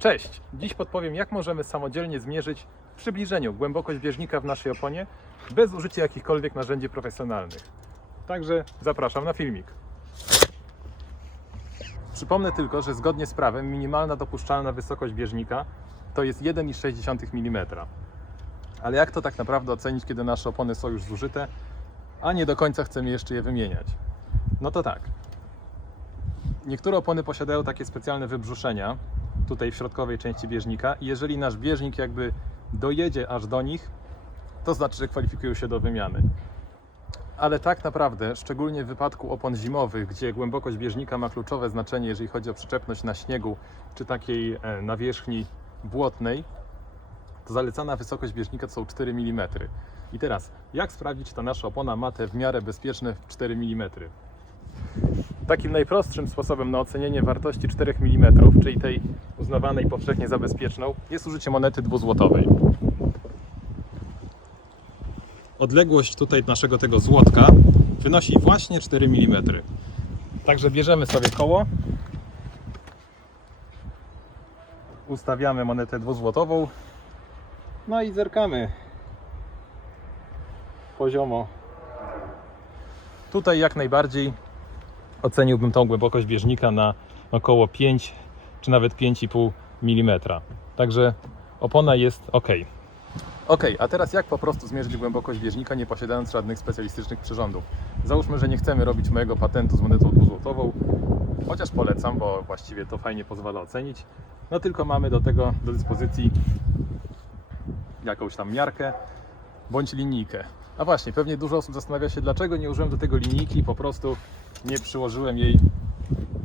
Cześć! Dziś podpowiem, jak możemy samodzielnie zmierzyć w przybliżeniu głębokość bieżnika w naszej oponie bez użycia jakichkolwiek narzędzi profesjonalnych. Także zapraszam na filmik. Przypomnę tylko, że zgodnie z prawem minimalna dopuszczalna wysokość bieżnika to jest 1,6 mm. Ale jak to tak naprawdę ocenić, kiedy nasze opony są już zużyte, a nie do końca chcemy jeszcze je wymieniać? No to tak. Niektóre opony posiadają takie specjalne wybrzuszenia, tutaj w środkowej części bieżnika jeżeli nasz bieżnik jakby dojedzie aż do nich, to znaczy, że kwalifikują się do wymiany. Ale tak naprawdę, szczególnie w wypadku opon zimowych, gdzie głębokość bieżnika ma kluczowe znaczenie, jeżeli chodzi o przyczepność na śniegu czy takiej e, nawierzchni błotnej, to zalecana wysokość bieżnika to są 4 mm. I teraz, jak sprawdzić, czy ta nasza opona ma te w miarę bezpieczne 4 mm? Takim najprostszym sposobem na ocenienie wartości 4 mm, czyli tej uznawanej powszechnie za bezpieczną, jest użycie monety dwuzłotowej. Odległość tutaj naszego tego złotka wynosi właśnie 4 mm. Także bierzemy sobie koło, ustawiamy monetę dwuzłotową, no i zerkamy poziomo. Tutaj jak najbardziej oceniłbym tą głębokość bieżnika na około 5 czy nawet 5,5 mm. Także opona jest ok. Ok, a teraz jak po prostu zmierzyć głębokość bieżnika, nie posiadając żadnych specjalistycznych przyrządów? Załóżmy, że nie chcemy robić mojego patentu z monetą dwuzłotową, chociaż polecam, bo właściwie to fajnie pozwala ocenić. No tylko mamy do tego do dyspozycji jakąś tam miarkę bądź linijkę. A właśnie, pewnie dużo osób zastanawia się, dlaczego nie użyłem do tego linijki po prostu nie przyłożyłem jej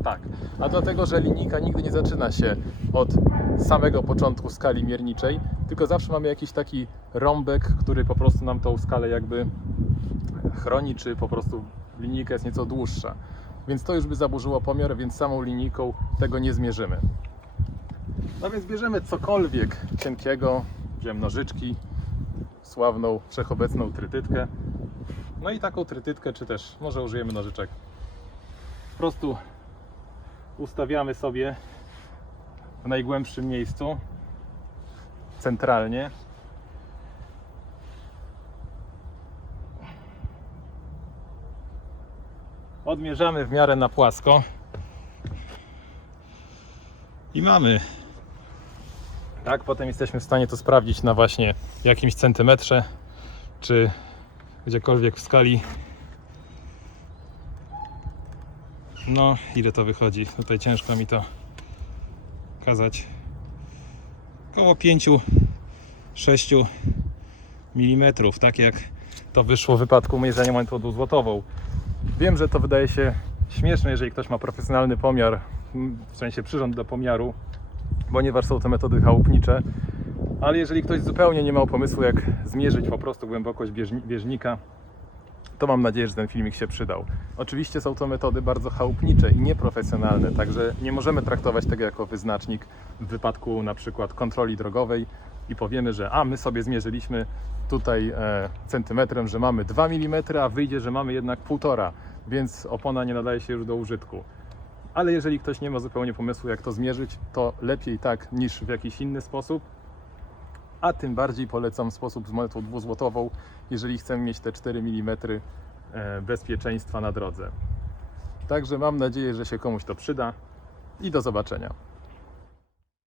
tak. A dlatego, że linijka nigdy nie zaczyna się od samego początku skali mierniczej, tylko zawsze mamy jakiś taki rąbek, który po prostu nam tą skalę jakby chroni, czy po prostu linijka jest nieco dłuższa. Więc to już by zaburzyło pomiar, więc samą linijką tego nie zmierzymy. No więc bierzemy cokolwiek cienkiego, wziąłem nożyczki, sławną, wszechobecną trytytkę. No i taką trytytkę, czy też może użyjemy nożyczek. Po prostu ustawiamy sobie w najgłębszym miejscu, centralnie. Odmierzamy w miarę na płasko. I mamy tak, potem jesteśmy w stanie to sprawdzić na właśnie jakimś centymetrze, czy gdziekolwiek w skali. No, ile to wychodzi? Tutaj ciężko mi to kazać. Około 5-6 mm, tak jak to wyszło w wypadku mierzenia monetą dwuzłotową. Wiem, że to wydaje się śmieszne, jeżeli ktoś ma profesjonalny pomiar, w sensie przyrząd do pomiaru, ponieważ są to metody chałupnicze. Ale jeżeli ktoś zupełnie nie miał pomysłu, jak zmierzyć po prostu głębokość bieżni- bieżnika, to mam nadzieję, że ten filmik się przydał. Oczywiście są to metody bardzo chałupnicze i nieprofesjonalne, także nie możemy traktować tego jako wyznacznik w wypadku na przykład kontroli drogowej i powiemy, że a my sobie zmierzyliśmy tutaj e, centymetrem, że mamy 2 mm, a wyjdzie, że mamy jednak 1,5, więc opona nie nadaje się już do użytku. Ale jeżeli ktoś nie ma zupełnie pomysłu, jak to zmierzyć, to lepiej tak niż w jakiś inny sposób. A tym bardziej polecam sposób z monetą dwuzłotową, jeżeli chcemy mieć te 4 mm e, bezpieczeństwa na drodze. Także mam nadzieję, że się komuś to przyda i do zobaczenia.